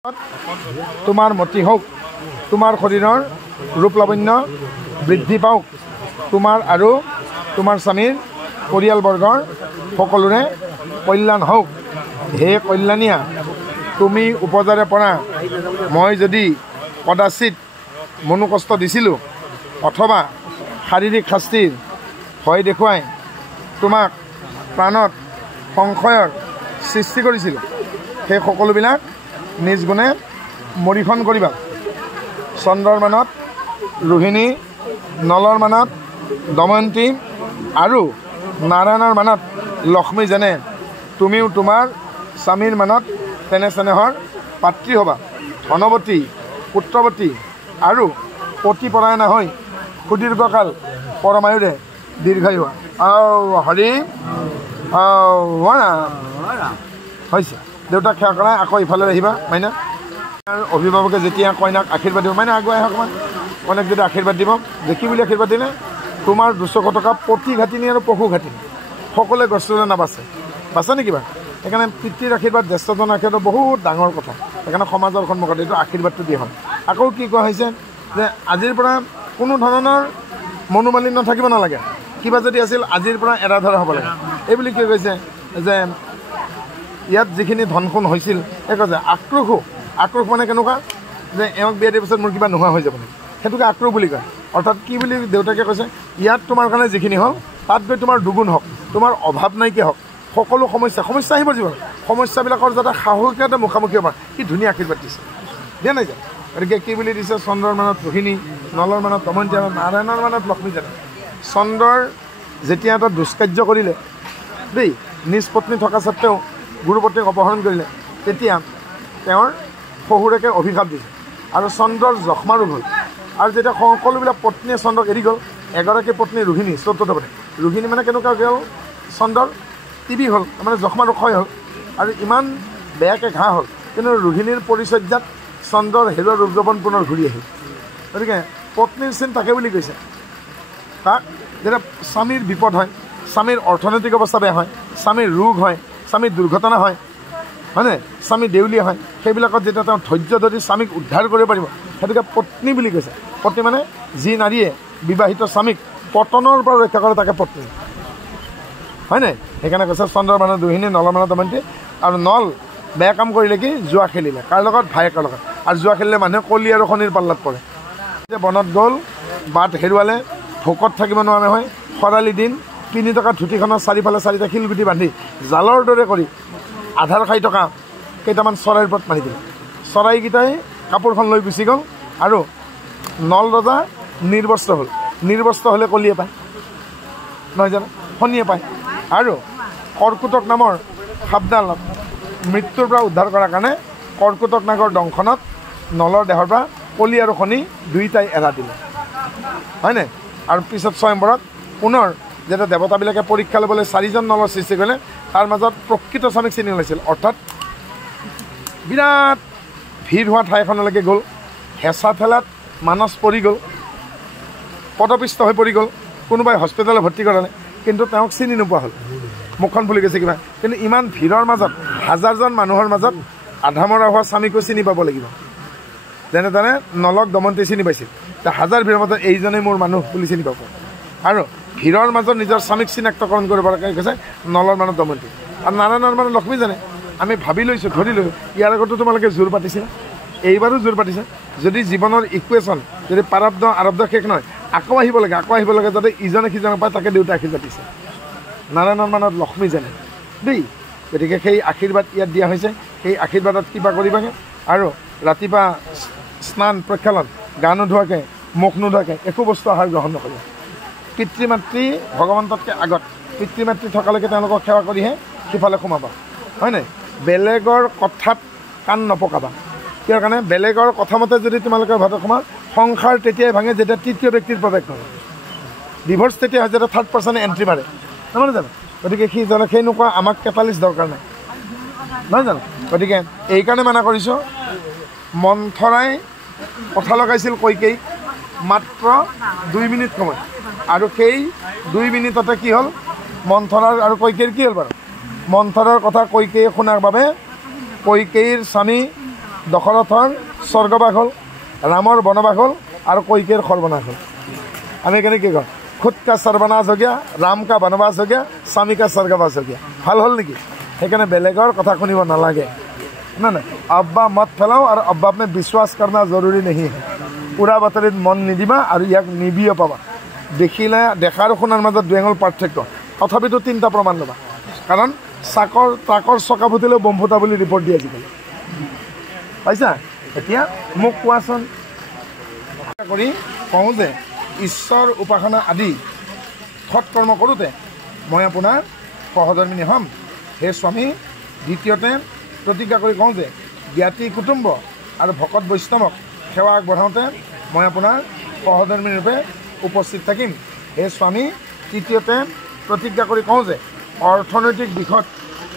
তোমাৰ মতি হোক, তোমাৰ শৰীৰৰ ৰূপ লাৱণ্য বৃদ্ধি পাওক, তোমাৰ আৰু তোমাৰ স্বামীৰ পৰিয়ালবৰ্গৰ সকলোৰে কল্যাণ হওক। হে কল্যাণীয়া, তুমি উপজাৰে পৰা মই যদি কদাচিত মনোকষ্ট দিছিলোঁ অথবা শাৰীৰিক শাস্তিৰ ভয় দেখুৱাই তোমাক প্ৰাণত সংশয়ৰ সৃষ্টি কৰিছিলোঁ, সেই সকলোবিলাক নিজ গুণে মৰিখন কৰিবা। চন্দ্ৰৰ মানত ৰোহিণী, নলৰ মানত দময়ন্তী আৰু নাৰায়ণৰ মানত লক্ষ্মী যেনে তুমিও তোমাৰ স্বামীৰ মানত তেনে চেনেহৰ পাত্ৰী হ'বা। ধনৱতী, পুত্ৰৱতী আৰু পতিপৰায়ণা হৈ সুদীৰ্ঘকাল পৰমায়ুৰে দীৰ্ঘায়ু হোৱা। হৰি হৈছে দেউতাক সেৱা কৰাই আকৌ ইফালে আহিবা মাইনা। অভিভাৱকে যেতিয়া কইনাক আশীৰ্বাদ দিব, মাইনা আগুৱাই আহক, কইনাক যদি আশীৰ্বাদ দিব, দেখি বুলি আশীৰ্বাদ দিলে তোমাৰ 200 টকা প্ৰতি ঘাটিনী আৰু পশু ঘাটিনী সকলোৱে গছলৈ নাবাচে, বাচে নেকি বাৰু? সেইকাৰণে পিতৃৰ আশীৰ্বাদ, জ্যেষ্ঠজনৰ আশীৰ্বাদ বহুত ডাঙৰ কথা। সেইকাৰণে সমাজৰ সন্মুখত এইটো আশীৰ্বাদটো দিয়া হয়। আকৌ কি কোৱা হৈছে যে আজিৰ পৰা কোনো ধৰণৰ মনোমালিন্য থাকিব নালাগে, কিবা যদি আছিল আজিৰ পৰা এৰা ধৰা হ'ব লাগে। এইবুলি কি কৈছে যে ইয়াত যিখিনি ধন সোণ হৈছিল এই কৈছে আক্ৰোশ মানে কেনেকুৱা যে এওঁক বিয়া দিয়াৰ পিছত মোৰ কিবা নোহোৱা হৈ যাব নেকি, সেইটোকে আক্ৰোশ বুলি কয়। অৰ্থাৎ কি বুলি দেউতাকে কৈছে, ইয়াত তোমাৰ কাৰণে যিখিনি হ'ল তাত গৈ তোমাৰ দুগুণ হওক, তোমাৰ অভাৱ নাইকিয়া হওক, সকলো সমস্যা আহিব জীৱন, সমস্যাবিলাকৰ যাতে সাহসীকতে মুখামুখি হ'ব। কি ধুনীয়া আশীৰ্বাদ দিছে, দিয়া নাই যায়। গতিকে কি বুলি দিছে, চন্দ্ৰৰ মানত ৰোহিণী, নলৰ মানত দময়ন্তী আৰু নাৰায়ণৰ মানত লক্ষ্মী যেনে। চন্দ্ৰৰ যেতিয়া এটা দুষ্কাৰ্য কৰিলে দেই, নিজ পত্নী থকা স্বত্বেও গুৰুপত্নীক অপহৰণ কৰিলে, তেতিয়া তেওঁৰ শহুৰেকে অভিশাপ দিছে আৰু চন্দ্ৰৰ যক্ষ্মা ৰোগ হ'ল। আৰু যেতিয়া সকলোবিলাক পত্নীয়ে চন্দ্ৰক এৰি গ'ল, এগৰাকী পত্নী ৰোহিণী, 14 পত্নী ৰোহিণী মানে কেনেকুৱা গ'ল, চন্দ্ৰৰ টিবি হ'ল, মানে যক্ষ্মা ৰোগ হয় হ'ল আৰু ইমান বেয়াকৈ ঘাঁহ হ'ল। কিন্তু ৰোহিণীৰ পৰিচৰ্যাত চন্দ্ৰৰ হেৰুৱা ৰূপ যৌৱন পুনৰ ঘূৰি আহিল। গতিকে পত্নীৰ চিন তাকে বুলি কৈছে, তাক যেতিয়া স্বামীৰ বিপদ হয়, স্বামীৰ অৰ্থনৈতিক অৱস্থা বেয়া হয়, স্বামীৰ ৰোগ হয়, স্বামীৰ দুৰ্ঘটনা হয়, হয়নে, স্বামী দেউলীয়া হয়, সেইবিলাকত যেতিয়া তেওঁ ধৈৰ্য ধৰি স্বামীক উদ্ধাৰ কৰিব পাৰিব, সেইটোকে পত্নী বুলি কৈছে। পত্নী মানে যি নাৰীয়ে বিবাহিত স্বামীক পতনৰ পৰা ৰক্ষা কৰে তাকে পত্নী, হয়নে। সেইকাৰণে কৈছে চন্দ্ৰৰ মানত ৰোহিণী, নলৰ মানত দময়ন্তী। আৰু নল বেয়া কাম কৰিলে কি, জুৱা খেলিলে, কাৰ লগত, ভায়েকৰ লগত। আৰু জুৱা খেলিলে মানুহে কলি আৰু শনিৰ পাল্লাত পৰে। এতিয়া বনত গ'ল, বাট হেৰুৱালে, ভোকত থাকিব নোৱাৰা হয়, খৰালি দিন, 3 টকা ধুতিখনৰ চাৰিফালে 4টা শিলগুটি বান্ধি জালৰ দৰে কৰি আধাৰ খাই থকা কেইটামান চৰাইৰ ওপৰত মাৰি দিলে। চৰাইকেইটাই কাপোৰখন লৈ গুচি গ'ল আৰু নল ৰজা নিৰ্বস্ত্ৰ হ'ল। নিৰ্বস্ত্ৰ হ'লে কলিয়ে পায়, নহয় জানো, শনিয়ে পায়। আৰু কৰ্কোটক নামৰ সাপডাল মৃত্যুৰ পৰা উদ্ধাৰ কৰাৰ কাৰণে কৰ্কোটক নাগৰ দংশনত নলৰ দেহৰ পৰা কলি আৰু শনি দুয়োটাই এৰা দিলে, হয়নে। আৰু পিছত স্বয়ম্বৰত পুনৰ যেতিয়া দেৱতাবিলাকে পৰীক্ষা ল'বলৈ 4জন নলৰ সৃষ্টি কৰিলে, তাৰ মাজত প্ৰকৃত স্বামীক চিনি ওলাইছিল। অৰ্থাৎ বিৰাট ভিৰ হোৱা ঠাই এখনলৈকে গ'ল, হেঁচা ঠেলাত মানস পৰি গ'ল, পদপিষ্ট হৈ পৰি গ'ল, কোনোবাই হস্পিটেলত ভৰ্তি কৰালে, কিন্তু তেওঁক চিনি নোপোৱা হ'ল, মুখখন ফুলি গৈছে কিবা। কিন্তু ইমান ভিৰৰ মাজত, হাজাৰজন মানুহৰ মাজত আধামৰা হোৱা স্বামীকো চিনি পাব লাগিব, যেনে তেনে নলক দময়ন্তী চিনি পাইছিল। এতিয়া হাজাৰ ভিৰৰ মাজত এইজনেই মোৰ মানুহ বুলি চিনি পাব। আৰু ভিৰৰ মাজত নিজৰ স্বামীক চিনাক্তকৰণ কৰিব পৰাকৈ কৈছে নলৰ মানত দময়ন্তী আৰু নাৰায়ণৰ মানত লক্ষ্মী জানে। আমি ভাবি লৈছোঁ, ধৰি লৈছোঁ, ইয়াৰ আগতো তোমালোকে জোৰ পাতিছে, এইবাৰো জোৰ পাতিছে। যদি জীৱনৰ ইকুৱেশ্যন, যদি প্ৰাৰব্ধ আৰব্ধ শেষ নহয়, আকৌ আহিব লাগে, যাতে ইজনে সিজনক পায়, তাকে দেউতাই আশীৰ্বাদ দিছে। নাৰায়ণৰ মানত লক্ষ্মী জানে দেই। গতিকে সেই আশীৰ্বাদ ইয়াত দিয়া হৈছে। সেই আশীৰ্বাদত কিবা কৰিবাগে। আৰু ৰাতিপুৱা স্নান প্ৰক্ষালন, গা নোধোৱাকৈ, মুখ নোধোৱাকৈ একো বস্তু আহাৰ গ্ৰহণ নকৰিবা। পিতৃ মাতৃ ভগৱন্ততকৈ আগত, পিতৃ মাতৃ থকালৈকে তেওঁলোকক সেৱা কৰিহে সিফালে সোমাবা, হয়নে। বেলেগৰ কথাত কাণ নপকাবা। কিয় কাৰণে, বেলেগৰ কথামতে যদি তোমালোকৰ ভাতত সোমা, সংসাৰ তেতিয়াই ভাঙে যেতিয়া তৃতীয় ব্যক্তিৰ প্ৰৱেশ কৰে। ডিভৰ্চ তেতিয়া হয় যেতিয়া 3rd পাৰ্চনে এণ্ট্ৰি মাৰে, নহয় জানো। গতিকে সেই নোকোৱা আমাক কেটালিছ দৰকাৰ নাই, নহয় জানো। গতিকে এইকাৰণে মানা কৰিছোঁ। মন্থৰাই কথা লগাইছিল কৈকেয়ীক মাত্ৰ 2 মিনিট সময়, আৰু সেই 2 মিনিটতে কি হ'ল, মন্থৰাৰ আৰু কৈকেয়ীৰ কি হ'ল বাৰু। মন্থৰাৰ কথা কৈকেয়ীয়ে শুনাৰ বাবে কৈকেয়ীৰ স্বামী দশৰথৰ স্বৰ্গবাস হ'ল, ৰামৰ বনবাস হ'ল আৰু কৈকেয়ীৰ সৰ্বনাশ হ'ল। আমি কেনে কি কওঁ, খুদ কা সৰ্বনাশ হৈ গয়া, ৰাম কা বনবাস হৈ গয়া, স্বামী কা স্বৰ্গবাস হৈ গয়া। ভাল হ'ল নেকি? সেইকাৰণে বেলেগৰ কথা শুনিব নালাগে। না না, আব্বা মত ফেলাও আৰু আব্বা মে বিশ্বাস কৰনা জৰুৰী নেহি। উৰা বাতৰিত মন নিদিবা আৰু ইয়াক নিবিও পাবা। দেখিলে দেখা আৰু শুনাৰ মাজত দুই আঙুল পাৰ্থক্য, তথাপিতো 3টা প্ৰমাণ ল'বা। কাৰণ ট্ৰাকৰ চকা ফুটিলেও বম ফুটা বুলি ৰিপৰ্ট দিয়ে আজিকালি, পাইছা? এতিয়া মোক কোৱাচোন কৰি কওঁ যে ঈশ্বৰ উপাসনা আদি সৎকৰ্ম কৰোঁতে মই আপোনাৰ সহধৰ্মিনী হ'ম। হে স্বামী, দ্বিতীয়তে প্ৰতিজ্ঞা কৰি কওঁ যে জ্ঞাতি কুটুম্ব আৰু ভকত বৈষ্ণৱক সেৱা আগবঢ়াওঁতে মই আপোনাৰ সহধৰ্মী ৰূপে উপস্থিত থাকিম। হে স্বামী, তৃতীয়তে প্ৰতিজ্ঞা কৰি কওঁ যে অৰ্থনৈতিক দিশত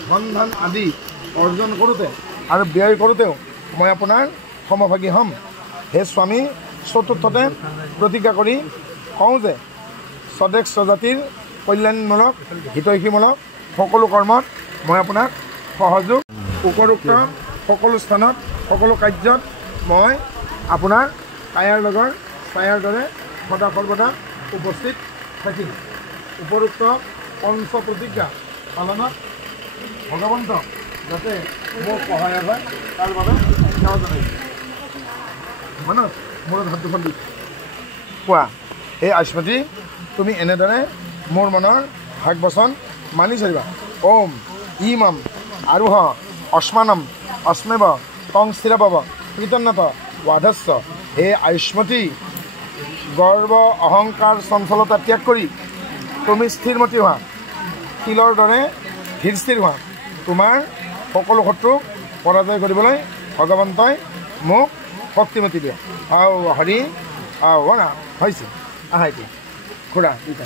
ধন ধান আদি অৰ্জন কৰোঁতে আৰু ব্যয় কৰোঁতেও মই আপোনাৰ সমভাগী হ'ম। হে স্বামী, চতুৰ্থতে প্ৰতিজ্ঞা কৰি কওঁ যে স্বদেশ স্বজাতিৰ কল্যাণমূলক হিতৈষীমূলক সকলো কৰ্মত মই আপোনাক সহযোগ, উপৰোক্ত সকলো স্থানত সকলো কাৰ্যত মই আপোনাৰ কায়াৰ লগৰ ছায়াৰ দৰে সদা সৰ্বদা উপস্থিত থাকিম। উপৰোক্ত পঞ্চ প্ৰতিজ্ঞা পালনত ভগৱন্ত যাতে মোক সহায় হয় তাৰ বাবে সেৱা জনাইছোঁ। মানস মূৰত হাত দুখন দি কোৱা, হে আস্মতী, তুমি এনেদৰে মোৰ মনৰ ভাগ বচন মানি চলিবা। ওম ইমাম আৰোহ অস্মানম অস্মেব তং স্থিৰভৱ কৃতন্নত ৱাধস্য। হে আয়ুষ্মতী, গৰ্ব অহংকাৰ চঞ্চলতা ত্যাগ কৰি তুমি স্থিৰমতী হোৱা, শিলৰ দৰে ধীৰ স্থিৰ হোৱা। তোমাৰ সকলো শত্ৰুক পৰাজয় কৰিবলৈ ভগৱন্তই মোক শক্তিমতী দিয়ে। আও হৰি আও বৰা হৈছে আহা এতিয়া খুৰা দুইটা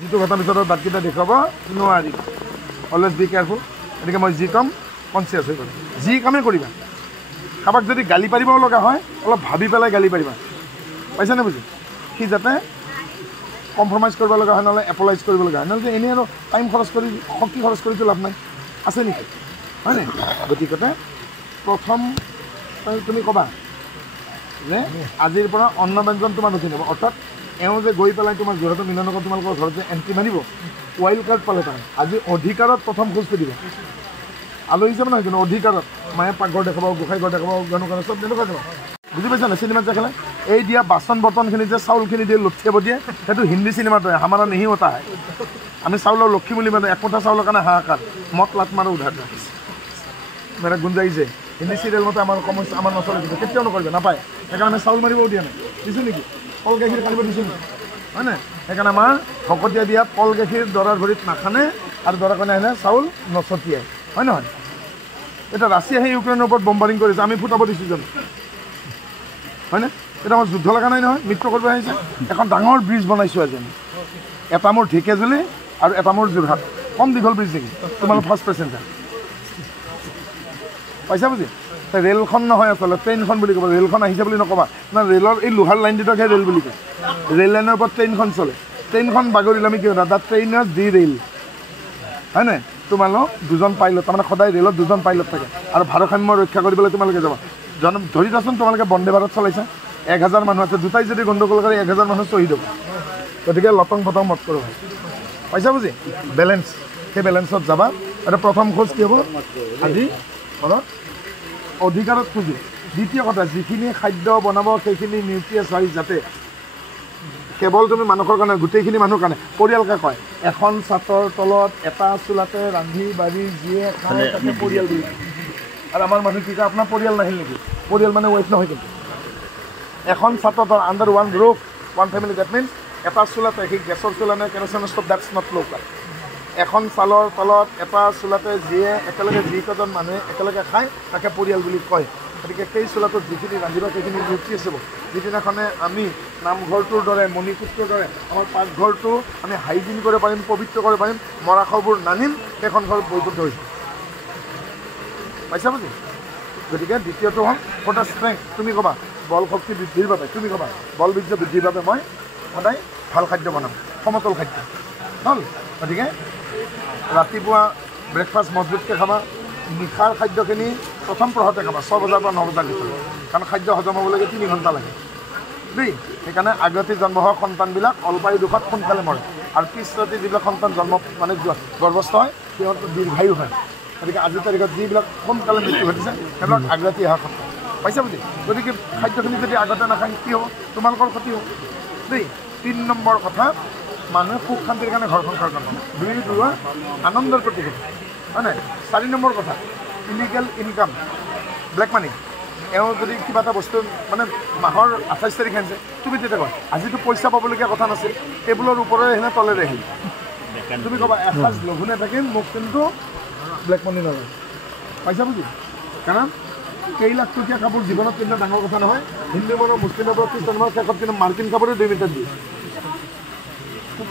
যিটো ঘটনাৰ পিছত বাকীকেইটা দেখুৱাব নোৱাৰি। Always B careful. গতিকে মই যি ক'ম কনচিয়াছ হৈ কৰিম, যি কামেই কৰিবা। কাৰোবাক যদি গালি পাৰিব লগা হয় অলপ ভাবি পেলাই গালি পাৰিবা, পাইছানে বুজি? সি যাতে কম্প্ৰমাইজ কৰিব লগা হয়, নহ'লে এপলাইজ কৰিব লগা হয়, নহ'লে এনেই আৰু টাইম খৰচ কৰি শক্তি খৰচ কৰিতো লাভ নাই, আছে নেকি? হয়নে? গতিকে প্ৰথম তুমি ক'বা যে আজিৰ পৰা অন্ন ব্যঞ্জন তোমাৰ নুঠি নব। অৰ্থাৎ এওঁ যে গৈ পেলাই তোমাৰ যোৰহাটৰ মিলনগৰ তোমালোকৰ ঘৰত যে এণ্ট্ৰি মাৰিব, ৱাইল্ড কাৰ্ড পালে তাৰ আজি অধিকাৰত প্ৰথম খোজটো দিব। আলহী হিচাপে নহয় কিন্তু অধিকাৰত মায়ে পাকঘৰ দেখাব, গোসাঁই ঘৰ দেখাব, গণকাৰে চব তেনেকুৱা দিব। বুজি পাইছা নাই? চিনেমাত যে খেলে এই দিয়া বাচন বৰ্তনখিনি যে চাউলখিনি দিয়ে লঠিয়াব দিয়ে, সেইটো হিন্দী চিনেমাত হয়। আমাৰা নেহি হতা হয়। আমি চাউলৰ লক্ষী বুলি মানে একোটা চাউলৰ কাৰণে হাহাকাৰ, মত লাট মাৰো উধাৰ মেৰা গুঞ্জাইছে। হিন্দী চিৰিয়েল মতে আমাৰ সমস্যা আমাৰ নচলে, কিন্তু কেতিয়াও নকৰিব নাপায়। সেইকাৰণে আমি চাউল মাৰিবও দিয়া নাই, দিছোঁ নেকি? কল গাখীৰ কাঢ়িব দিছোঁ নেকি? হয় নাই? সেইকাৰণে আমাৰ ভকতীয়া বিয়াত কল গাখীৰ দৰাৰ ভৰিত নাখানে আৰু দৰা কইনা আহিলে চাউল নছটিয়াই, হয় নহয়? এতিয়া ৰাছিয়া সেই ইউক্ৰেইনৰ ওপৰত বম্বাৰিং কৰিছে, আমি ফুটাব দিছোঁ জানো? হয়নে? এতিয়া আমাৰ যুদ্ধ লগা নাই নহয়, মৃত্যু কৰিব আহিছে। এখন ডাঙৰ ব্ৰিজ বনাইছোঁ আজি আমি, এটা মোৰ ঢেকীয়াজুলি আৰু এটা মোৰ যোৰহাট। কম দীঘল ব্ৰিজ নেকি? তোমালোক ফাৰ্ষ্ট পেচেঞ্জাৰ পাইছা বুজি? ৰেলখন নহয় আচলতে ট্ৰেইনখন বুলি ক'ব। ৰেলখন আহিছে বুলি নক'বা না, ৰেলৰ এই লোহাৰ লাইনটোকে ৰেল বুলি কয়। ৰেল লাইনৰ ওপৰত ট্ৰেইনখন চলে, ট্ৰেইনখন বাগৰিলে আমি কি হয় the train is the rail, হয় নাই? তোমালোক দুজন পাইলট, তাৰমানে সদায় ৰেলত দুজন পাইলট থাকে আৰু ভাৰসাম্য ৰক্ষা কৰিবলৈ তোমালোকে যাবা। ধৰি দিয়াচোন তোমালোকে বন্দে ভাৰত চলাইছা, 1000 মানুহ আছে, দুটাই যদি গণ্ডগোল কৰে 1000 মানুহ শ্বহীদ হ'ব। গতিকে লটং ফটং মত কৰোঁ, পাইছা বুজি? বেলেঞ্চ, সেই বেলেঞ্চত যাবা। এটা প্ৰথম খোজ কি হ'ব আজি ঘৰত অধিকাৰত খুজি। দ্বিতীয় কথা, যিখিনি খাদ্য বনাব সেইখিনি নিউট্ৰিয়েণ্টছ হয় যাতে কেৱল তুমি মানুহৰ কাৰণে, গোটেইখিনি মানুহৰ কাৰণে। পৰিয়ালকে কয় এখন ছাতৰ তলত এটা চোলাতে ৰান্ধি বাঢ়ি যিয়ে খায় তাকে পৰিয়াল বুলি। আৰু আমাৰ মানুহ কি কয়, আপোনাৰ পৰিয়াল নাহিল নেকি? পৰিয়াল মানে ৱাইফ নহয় কিন্তু। এখন ছাতৰ তলত under one roof one family, that means এটা চোলাতে, সেই গেছৰ চোলা নে কেৰাচিনৰ ষ্টভ, ডেটছ নট লোকেল। এখন চালৰ তলত এটা চোলাতে যিয়ে একেলগে যিকেইজন মানুহে একেলগে খায় তাকে পৰিয়াল বুলি কয়। গতিকে সেই চোলাটোত যিখিনি ৰান্ধিবা সেইখিনি নিউট্ৰিয়েণ্টছ হ'ব। যিদিনাখনে আমি নামঘৰটোৰ দৰে, মণিকূটটোৰ দৰে আমাৰ পাকঘৰটো আমি হাইজিন কৰিব পাৰিম, পবিত্ৰ কৰিব পাৰিম, মৰাশবোৰ নানিম, সেইখন ঘৰ বৈকুণ্ঠ হৈছে, পাইছা বুজি? গতিকে দ্বিতীয়টো হ'ল ফৰ দ্য ষ্ট্ৰেংথ। তুমি ক'বা বল শক্তি বৃদ্ধিৰ বাবে, তুমি ক'বা বল বীৰ্য বৃদ্ধিৰ বাবে মই সদায় ভাল খাদ্য বনাম, সমতল খাদ্য হ'ল। গতিকে ৰাতিপুৱা ব্ৰেকফাষ্ট মজবুতকৈ খাবা, নিশাৰ খাদ্যখিনি প্ৰথম প্ৰহৰতে খাবা 6 বজাৰ পৰা 9 বজাৰ ভিতৰত কাৰণ খাদ্য হজম হ'বলৈকে 3 ঘণ্টা লাগে দেই সেইকাৰণে আগৰাতি জন্ম হোৱা সন্তানবিলাক অলপাৰি দুখত সোনকালে মৰে আৰু পিছ ৰাতি যিবিলাক সন্তান জন্ম মানে গৰ্ভস্থ হয় সিহঁতৰ দীৰ্ঘায়ু হয় গতিকে আজিৰ তাৰিখত যিবিলাক সোনকালে মৃত্যু ঘটিছে সেইবিলাক আগৰাতি অহা সন্তান পাইছা বুজি গতিকে খাদ্যখিনি যদি আগতে নাখায় কি হ'ব তোমালোকৰ ক্ষতি হ'ব দেই 3 নম্বৰ কথা মানুহে সুখ শান্তিৰ কাৰণে ঘৰ সংসাৰ কৰিব 2 আনন্দৰ প্ৰতিশোধ হয় নাই 4 নম্বৰ কথা ইলিগেল ইনকাম ব্লেক মানি এওঁ যদি কিবা এটা বস্তু মানে মাহৰ 28 তাৰিখ আনিছে তুমি তেতিয়া কয় আজিতো পইচা পাবলগীয়া কথা নাছিল টেবুলৰ ওপৰে আহিলে তলেৰে আহিল তুমি ক'বা এসাঁজ লঘোণে থাকিম মোক কিন্তু ব্লেক মানি নালাগে পাইছা বুজি কাৰণ কেই লাখ টকীয়া কাপোৰ জীৱনত কিন্তু ডাঙৰ কথা নহয় হিন্দু মানুহ মুছলিমৰ পৰা খ্ৰীষ্টানৰ শেষত কিন্তু মাৰ্কিন কাপোৰে 2 মিনিটত দিয়ে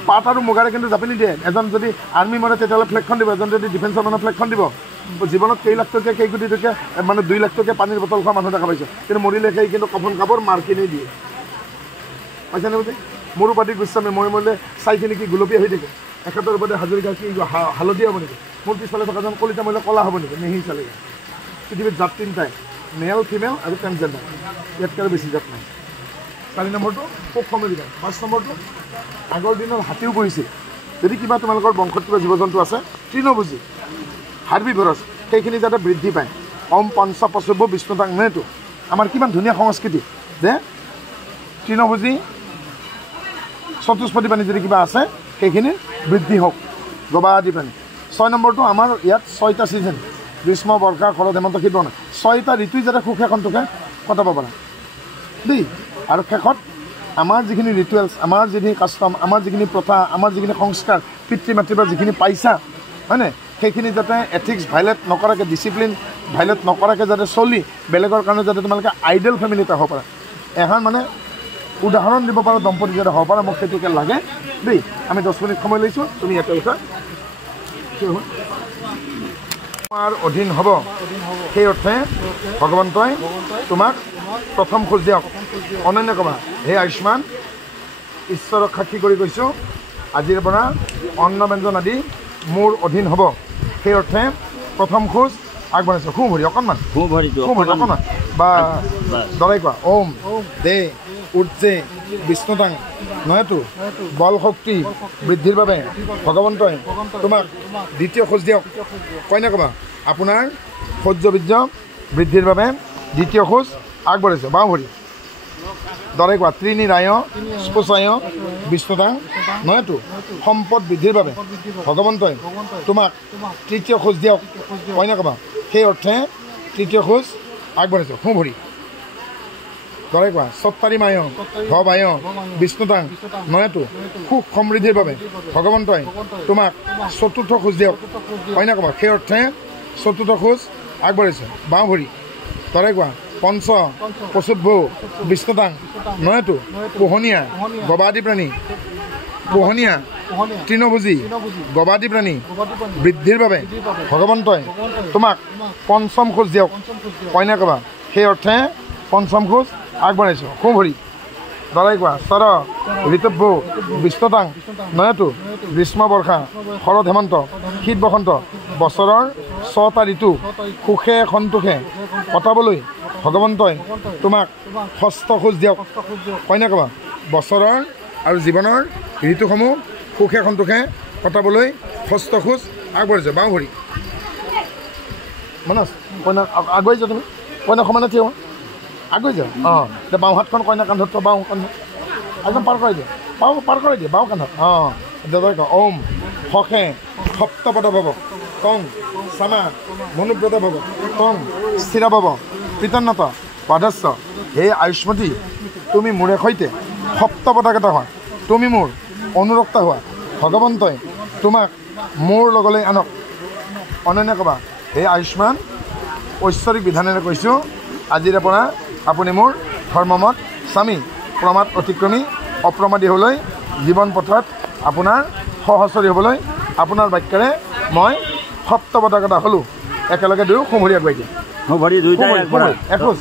পাট আৰু মুগাৰে কিন্তু জাপি নিদিয়ে এজন যদি আৰ্মি মৰে তেতিয়াহ'লে ফ্লেগখন দিব এজন যদি ডিফেন্সৰ মানুহ ফ্লেগখন দিব জীৱনত কেই লাখ টকীয়া কেই কোটি টকীয়া মানে 2 লাখ টকীয়া পানীৰ বটল খোৱা মানুহ দেখা পাইছোঁ কিন্তু মৰিলে সেই কিন্তু কফন কাপোৰ মাৰ্কিনেই দিয়ে পাইছানে বুজি মোৰো পাতি গোস্বামী মই মৰিলে চাইখিনি কি গোলপীয়া হৈ থাকে এখেতৰ ওপৰতে হাজৰিকা কি হালধীয়া হ'ব নেকি মোৰ পিছফালে থকাজন কলিতা মৰিলে ক'লা হ'ব নেকি নেহি চালে পৃথিৱীত জাত 3টাই মেল ফিমেল আৰু ট্ৰেন্সজেণ্ডাৰ ইয়াতকৈ আৰু বেছি জাত নাই 4 নম্বৰটো খুব কমেডিকাল 5 নম্বৰটো আগৰ দিনত হাতীও পৰিছিল যদি কিবা তোমালোকৰ বংশত কিবা জীৱ জন্তু আছে তৃণভোজী হাৰ্বিভৰছ সেইখিনি যাতে বৃদ্ধি পায় ওম পঞ্চ পশুভ বিষ্ণুতাং নেটো আমাৰ কিমান ধুনীয়া সংস্কৃতি যে তৃণভোজী চতুষ্পদী প্ৰাণী যদি কিবা আছে সেইখিনি বৃদ্ধি হওক গবাদি প্ৰাণী 6 নম্বৰটো আমাৰ ইয়াত 6টা ছিজন গ্ৰীষ্ম বৰ্ষা শৰৎ হেমন্ত শীত বসন্ত 6টা ঋতুই যাতে সুখে সন্তোষে কটাব পাৰা দেই আৰু শেষত আমাৰ যিখিনি ৰিচুৱেলছ আমাৰ যিখিনি কাষ্টম আমাৰ যিখিনি প্ৰথা আমাৰ যিখিনি সংস্কাৰ পিতৃ মাতৃৰ পৰা যিখিনি পাইছা হয়নে সেইখিনি যাতে এথিক্স ভাইলেট নকৰাকৈ ডিচিপ্লিন ভাইলেট নকৰাকৈ যাতে চলি বেলেগৰ কাৰণে যাতে তোমালোকে আইডেল ফেমিলি এটা হ'ব পাৰা এখন মানে উদাহৰণ দিব পাৰা দম্পতি যাতে হ'ব পাৰা মোক সেইটোকে লাগে দেই আমি 10 মিনিট সময় লৈছোঁ তুমি ইয়াতে উঠা তোমাৰ অধীন হ'ব সেই অৰ্থে ভগৱন্তই তোমাক প্ৰথম খোজ দিয়ক অনন্য ক'বা হে আয়ুষ্মান ঈশ্বৰক সাক্ষী কৰি কৈছোঁ আজিৰ পৰা অন্ন ব্যঞ্জন আদি মোৰ অধীন হ'ব সেই অৰ্থে প্ৰথম খোজ আগবঢ়াইছোঁ খুব ভৰি অকণমান অকণমান বা দৰাই কোৱা ওম দে উৰ্জে বিষ্ণুতাং নহয়তো বল শক্তি বৃদ্ধিৰ বাবে ভগৱন্তই তোমাক দ্বিতীয় খোজ দিয়ক কইনা ক'বা আপোনাৰ সৌৰ্য বীৰ্য বৃদ্ধিৰ বাবে দ্বিতীয় খোজ আগবঢ়াইছোঁ বাওঁ ভৰি দৰাই কোৱা ত্ৰিনী ৰায় স্পোচায় বিষ্ণুতাং নহয়তো সম্পদ বৃদ্ধিৰ বাবে ভগৱন্তই তোমাক তৃতীয় খোজ দিয়ক কইনা ক'বা সেই অৰ্থে তৃতীয় খোজ আগবঢ়াইছোঁ সোঁ ভৰি দৰাই কোৱা সত্তাৰী মায় ভবায় বিষ্ণুতাং নহয়তো সুখ সমৃদ্ধিৰ বাবে ভগৱন্তই তোমাক চতুৰ্থ খোজ দিয়ক কইনা ক'বা সেই অৰ্থে চতুৰ্থ খোজ আগবঢ়াইছোঁ বাওঁ ভৰি দৰাই কোৱা পঞ্চ পশুভ বিষ্ণুতাং নহয়তো পোহনীয়া গবাদি প্ৰাণী পোহনীয়া তৃণভোজী গবাদি প্ৰাণী বৃদ্ধিৰ বাবে ভগৱন্তই তোমাক পঞ্চম খোজ দিয়ক কইনা ক'বা সেই অৰ্থে পঞ্চম খোজ আগবঢ়াইছোঁ সোঁ ভৰি দৰাই কোৱা চৰ ঋতুভ্য বিষ্ণুতাং নহয়তো গ্ৰীষ্ম বৰ্ষা শৰৎ হেমন্ত শীত বসন্ত বছৰৰ 6টা ঋতু সুখে সন্তোষে কটাবলৈ ভগৱন্তই তোমাক ষষ্ঠ খোজ দিয়ক কইনা ক'বা বছৰৰ আৰু জীৱনৰ ঋতুসমূহ সুখে সন্তোষে কটাবলৈ ষষ্ঠ খোজ আগবঢ়াইছোঁ বাওঁ ভৰি মানস কইনা আগুৱাই যোৱা তুমি কইনা সমানে থিয় আগুৱাই যাওঁ অঁ এতিয়া বাওঁ হাতখন কইনা কান্ধত থোৱা বাওঁ কান্ধত একদম পাৰ কৰাই দিয়ে পাৰ কৰাই দিয়ে বাওঁ কান্ধত অঁ দাদাই কওঁ ওম সখে সপ্তপদ ভৱ কং চামা মনুব্ৰত ভৱ কং স্থিৰ ভৱ কৃতজ্ঞত পাদস্য হে আয়ুষ্মতী তুমি মোৰে সৈতে সপ্তপদাগত হোৱা তুমি মোৰ অনুৰক্ত হোৱা ভগৱন্তই তোমাক মোৰ লগলৈ আনক অনন্য ক'বা হে আয়ুষ্মান ঐশ্বৰিক বিধানেৰে কৈছোঁ আজিৰে পৰা আপুনি মোৰ ধৰ্মমত স্বামী প্ৰমাদ অতিক্ৰমী অপ্ৰমাদী হ'বলৈ জীৱন পথত আপোনাৰ সহচৰী হ'বলৈ আপোনাৰ বাক্যৰে মই সপ্তপদাগত হ'লোঁ একেলগে দুয়ো সোঁভৰি আগুৱাই দিয়ে এখোজ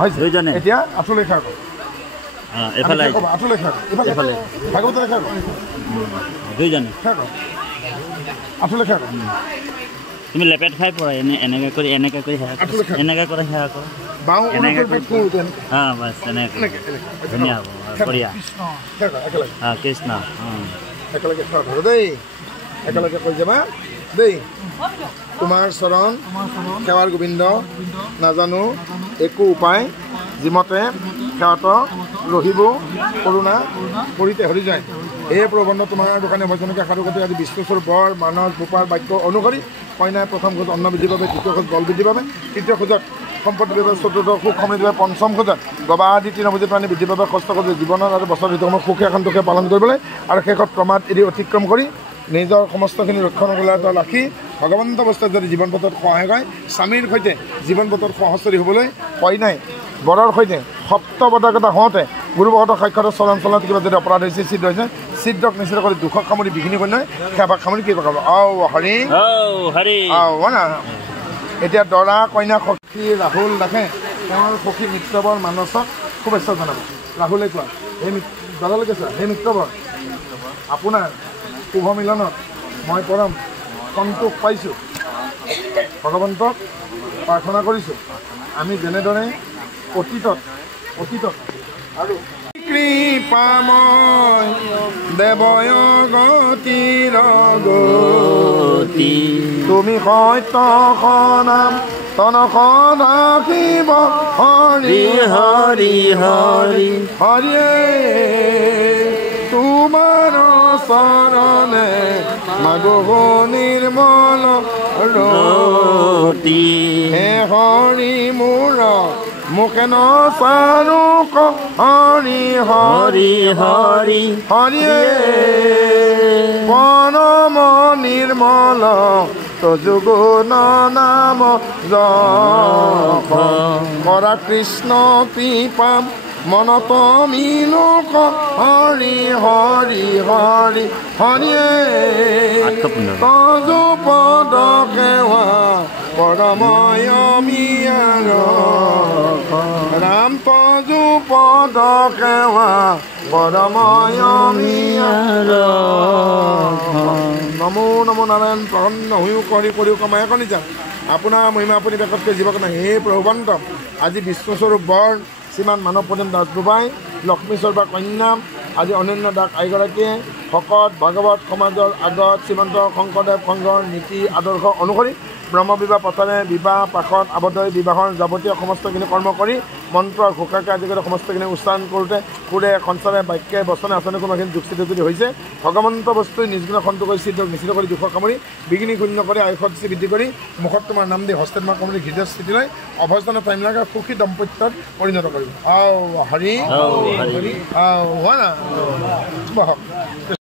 হৈছে এতিয়া আঁঠুলৈ খাওক আঁঠুলৈ খাওক ভাগৱতলৈ খাওক আঁঠুলৈ খাওক তুমি লেপেট খাই পৰা এনেকৈ কৰি সেৱা কৰা এনেকৈ কৰি সেৱা কৰা বাওঁ এনেকৈ বাছ এনেকৈ ধুনীয়া হ'ব বঢ়িয়া কৃষ্ণ একেলগে খোৱা ধৰো দেই একেলগে কৈ যাবা দেই তোমাৰ চৰণ সেৱাৰ গোবিন্দ নাজানো একো উপায় যিমতে সেৱাত ৰহিব কৰোণা কৰিতে হৰি যায় এই প্ৰবন্ধ তোমাৰ দোকানে ভজনকে সাধুকতি আদি বিষ্ণুস্বৰূপ বৰ মানস গোপাল বাক্য অনুসৰি কইনাই প্ৰথম খোজ অন্ন বৃদ্ধিৰ বাবে দ্বিতীয় খোজ বল বৃদ্ধিৰ বাবে তৃতীয় খোজত সম্পত্তিৰ বাবে চতুৰ্থ সুখ সমৃদ্ধিৰ বাবে পঞ্চম খোজত গবাদি তৃণভোজী প্ৰাণী বৃদ্ধিৰ বাবে ষষ্ঠ খোজ জীৱনৰ আৰু বছৰ ঋতুসমূহ সুখে শান্তকে পালন কৰিবলৈ আৰু শেষত প্ৰমাদ এৰি অতিক্ৰম কৰি নিজৰ সমস্তখিনি ৰক্ষণশীলতা ৰাখি ভগৱন্ত অৱস্থাত যদি জীৱন পথত সহায় হয় স্বামীৰ সৈতে জীৱন পথত সহচৰী হ'বলৈ কইনাই বৰৰ সৈতে সপ্তপদকতা হওঁতে গুৰুভগতৰ সাক্ষাতৰ চলন চলনত কিবা যদি অপৰাধ হৈছে ছিদ্ৰ হৈছে ছিদ্ৰক নিশ্চিত কৰি দুখক সামৰি বিঘিনি কন্যাই সেৱাক সামৰি কি কৰিব হৰি না এতিয়া দৰা কইনা সখী ৰাহুল দাসে তেওঁৰ সখী মিত্ৰবৰ মানসক শুভেচ্ছা জনাব ৰাহুলে কোৱা সেই দাদালৈকে চোৱা সেই মিত্ৰবৰ আপোনাৰ শুভ মিলনত মই পৰম সন্তোষ পাইছোঁ ভগৱন্তক প্ৰাৰ্থনা কৰিছোঁ আমি যেনেদৰে অতীতত আৰু কৃপাময় দেৱয় গতিৰ গতি তুমি সত্য নাম তনখ ৰাখিব হৰি হৰি হৰি হৰিয়ে তোমাৰ চৰণে মাগো নিৰ্মল ৰতি হে হৰি মোৰ মুখে ন চাৰুক হৰি হৰি হৰি হৰিয়ে পৰম নিৰ্মল তজুগুণ নাম যশ কৰা কৃষ্ণ কৃপাম মনত মিলোক হৰি হৰি হৰি হৰিয়ে তজু পদ সেৱা পৰময় মিয়াৰ ৰাম তজু পদ সেৱা পৰময় মিয়াৰ নমো নমো নাৰায়ণ প্ৰসন্ন হৈও কৰি কৰিও কমাই কণি যাম আপোনাৰ মহিমা আপুনি বেকতকৈ জীৱক নাই হে প্ৰভুবন্ত আজি বিষ্ণুস্বৰূপ বৰ শ্ৰীমান মানৱ প্ৰদীপ দাসগোপাই লক্ষ্মীশ্বৰ বা কন্যা আজি অনন্য দাস আইগৰাকীয়ে ভকত ভাগৱত সমাজৰ আগত শ্ৰীমন্ত শংকৰদেৱ সংঘৰ নীতি আদৰ্শ অনুসৰি ব্ৰহ্মবিবাহ পথেৰে বিবাহ পাশত আবদ্ধ হৈ বিবাহৰ যাৱতীয় সমস্তখিনি কৰ্ম কৰি মন্ত্ৰ ঘোষাকে আদি কৰি সমস্তখিনি উচ্চাৰণ কৰোঁতে সুৰে সঞ্চাৰে বাক্যে বচনে আচনে কোনোখিনি যুক্তিত যদি হৈছে ভগৱন্ত বস্তুই নিজগুণ সন্তোষ কৰি ছিদ্ৰক নিশ্চিত কৰি দুখক সামৰি বিঘিনি শূন্য কৰি আয়ুষত বৃদ্ধি কৰি মুখত তোমাৰ নাম দি হস্তেত মাৰ কমৰি হৃদয় স্থিতি লৈ অভজনৰ টাইমলৈকে সুখী দম্পত্যত পৰিণত কৰিব হৰি হোৱা না বহক